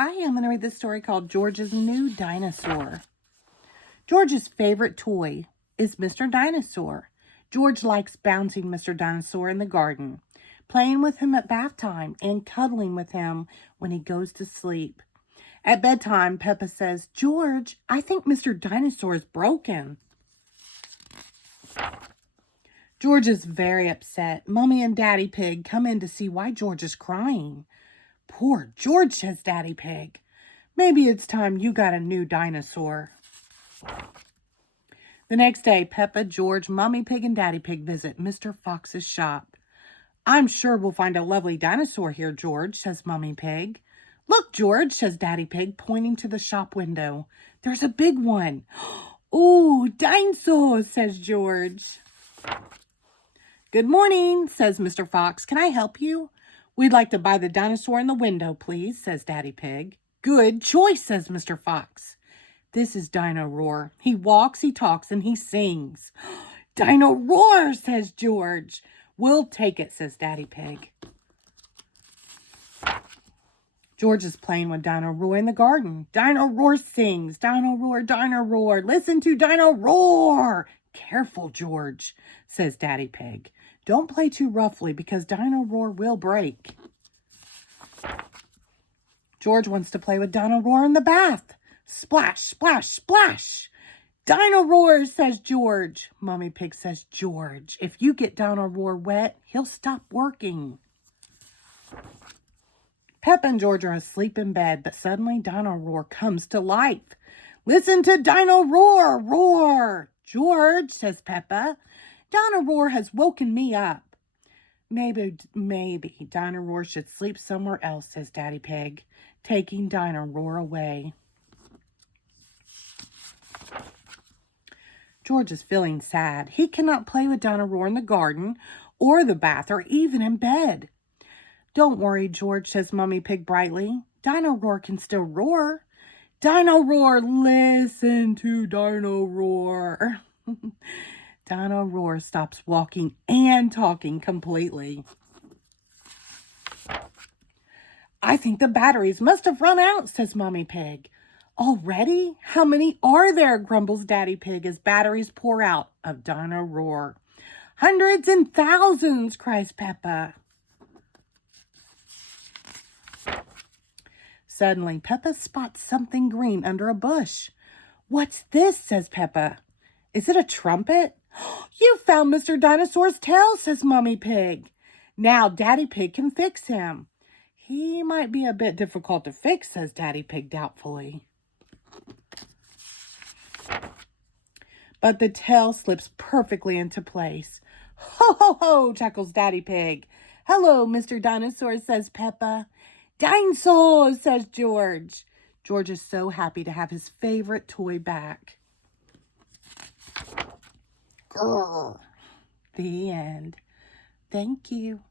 Hi, I'm going to read this story called George's New Dinosaur. George's favorite toy is Mr. Dinosaur. George likes bouncing Mr. Dinosaur in the garden, playing with him at bath time, and cuddling with him when he goes to sleep. At bedtime, Peppa says, "George, I think Mr. Dinosaur is broken." George is very upset. Mommy and Daddy Pig come in to see why George is crying. "Poor George," says Daddy Pig. "Maybe it's time you got a new dinosaur." The next day, Peppa, George, Mummy Pig, and Daddy Pig visit Mr. Fox's shop. "I'm sure we'll find a lovely dinosaur here, George," says Mummy Pig. "Look, George," says Daddy Pig, pointing to the shop window. "There's a big one." "Ooh, dinosaur," says George. "Good morning," says Mr. Fox. "Can I help you?" "We'd like to buy the dinosaur in the window, please," says Daddy Pig. "Good choice," says Mr. Fox. "This is Dino Roar. He walks, he talks, and he sings." "Dino Roar," says George. "We'll take it," says Daddy Pig. George is playing with Dino Roar in the garden. Dino Roar sings. Dino Roar, Dino Roar. Listen to Dino Roar. "Careful, George," says Daddy Pig. "Don't play too roughly because Dino Roar will break." George wants to play with Dino Roar in the bath. Splash, splash, splash. "Dino Roar," says George. Mummy Pig says, "George, if you get Dino Roar wet, he'll stop working." Peppa and George are asleep in bed, but suddenly Dino Roar comes to life. "Listen to Dino Roar, roar." "George," says Peppa, "Dino Roar has woken me up." Maybe Dino Roar should sleep somewhere else," says Daddy Pig, taking Dino Roar away. George is feeling sad. He cannot play with Dino Roar in the garden or the bath or even in bed. "Don't worry, George," says Mummy Pig brightly. "Dino Roar can still roar." "Dino Roar, listen to Dino Roar." Dino Roar stops walking and talking completely. "I think the batteries must have run out," says Mummy Pig. "Already? How many are there?" grumbles Daddy Pig as batteries pour out of Dino Roar. "Hundreds and thousands," cries Peppa. Suddenly, Peppa spots something green under a bush. "What's this?" says Peppa. "Is it a trumpet?" "You found Mr. Dinosaur's tail," says Mummy Pig. "Now Daddy Pig can fix him." "He might be a bit difficult to fix," says Daddy Pig doubtfully. But the tail slips perfectly into place. "Ho, ho, ho," chuckles Daddy Pig. "Hello, Mr. Dinosaur," says Peppa. "Dinosaur," says George. George is so happy to have his favorite toy back. Grrr. The end. Thank you.